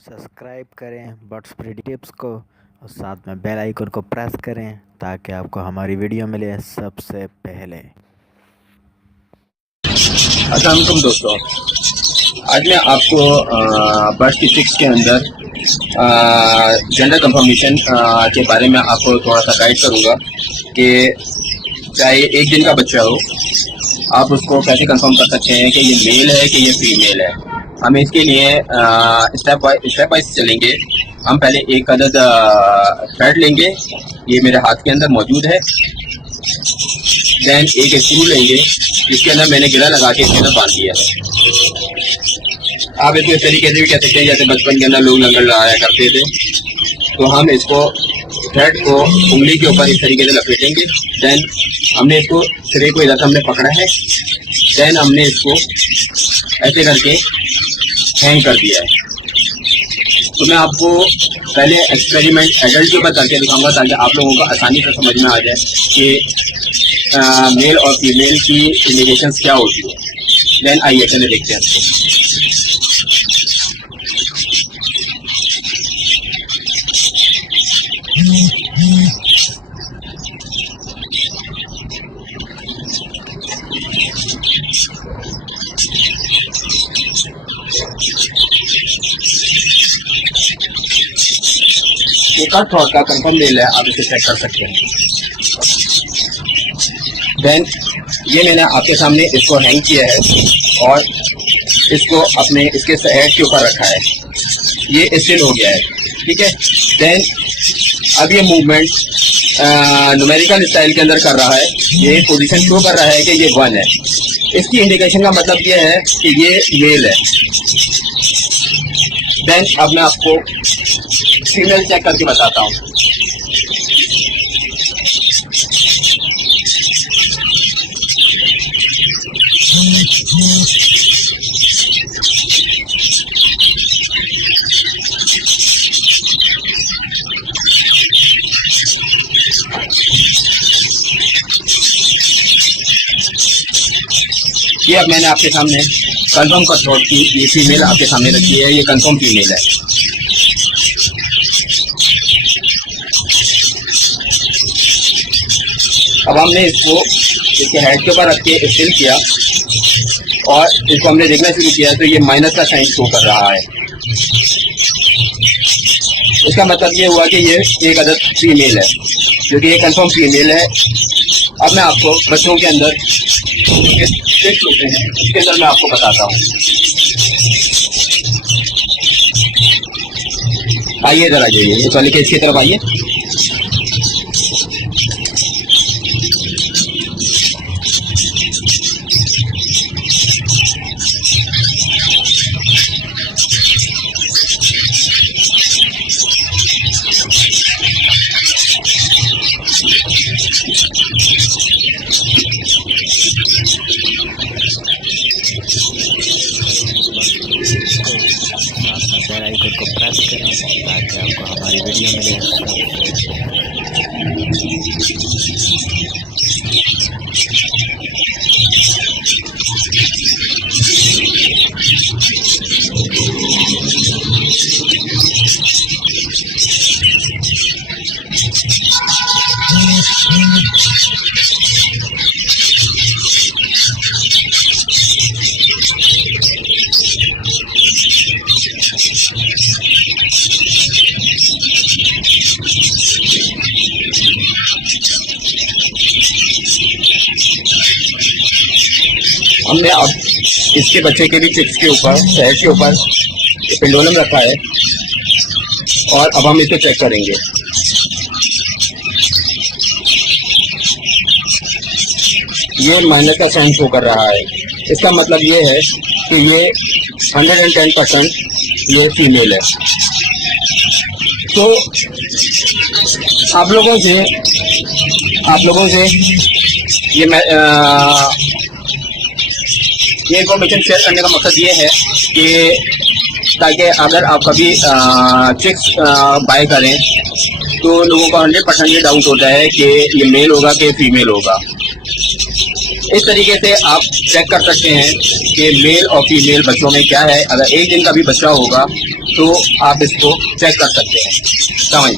Subscribe करें birds breeding tips को और साथ में बेल आइकन को प्रेस करें ताकि आपको हमारी वीडियो मिले सबसे पहले। अस्सलाम वालेकुम दोस्तों, आज मैं आपको बर्ड्स की चिक्स के अंदर जेंडर कंफर्मेशन के बारे में आपको थोड़ा सा गाइड करूंगा कि चाहे एक दिन का बच्चा हो आप उसको कैसे कंफर्म कर सकते हैं कि ये मेल है कि ये फीमेल है। हम इसके लिए स्टेप वाइज चलेंगे। हम पहले एक अदद थ्रेड लेंगे, ये मेरे हाथ के अंदर मौजूद है। देन एक स्क्रू लेंगे, इसके अंदर मैंने गिरा लगा के इसके अंदर बांध दिया है। आप इसको इस तरीके से भी कह सकते हैं जैसे बचपन के अंदर लोग लंगर लगाया करते थे। तो हम इसको थ्रेड को उंगली के ऊपर इस तरीके से लपेटेंगे। देन हमने इसको सिरे को इधर से हमने पकड़ा है। देन हमने इसको ऐसे करके हैंग कर दिया है। तो मैं आपको पहले एक्सपेरिमेंट एडल्ट के ऊपर करके दिखाऊंगा ताकि आप लोगों को आसानी से समझ में आ जाए कि मेल और फीमेल की इंडिकेशंस क्या होती है। देन आइए चले देखते हैं। कट थ्रोट का कंफर्म मेल है, आप इसे चेक कर सकते हैं। देन ये मैंने आपके सामने इसको हैंग किया है और इसको अपने इसके हेड के ऊपर रखा है। ये स्टिल हो गया है, ठीक है। देन अब ये मूवमेंट न्यूमेरिकल स्टाइल के अंदर कर रहा है। ये पोजीशन शो कर रहा है कि ये 1 है। इसकी इंडिकेशन का मतलब ये है कि ये मेल है। देन अब मैं आपको फीमेल चेक करके बताता हूँ। ये अब मैंने आपके सामने कंफर्म कट थ्रोट की ये फीमेल आपके सामने रखी है। ये कंफर्म फीमेल है। अब हमने इसको इसके हेड के ऊपर रख के स्टिल किया और इसको हमने देखना शुरू किया तो ये माइनस का साइन शो कर रहा है। इसका मतलब ये हुआ कि ये एक अदद फीमेल है, क्योंकि ये कंफर्म फीमेल है। अब मैं आपको बच्चों के अंदर टिप्स होते हैं, इसके अंदर मैं आपको बताता हूँ। आइए इधर आ जाइए, चलिए के इसकी तरफ आइए। बेल आइकन को प्रेस करें ताकि आपको हमारी वीडियो मिले सबसे हमने अब इसके बच्चे के भी चिक्स के ऊपर हेड के ऊपर पेंडुलम रखा है और अब हम इसको चेक करेंगे। ये माइनस का साइन शो कर रहा है। इसका मतलब ये है कि ये 110% ये फीमेल है। तो आप लोगों से ये इन्फॉर्मेशन शेयर करने का मकसद ये है कि ताकि अगर आप कभी चिक्स बाय करें तो लोगों को 100% ये डाउट होता है कि ये मेल होगा कि फीमेल होगा। इस तरीके से आप चेक कर सकते हैं कि मेल और फीमेल बच्चों में क्या है। अगर एक दिन का भी बच्चा होगा तो आप इसको चेक कर सकते हैं। समझ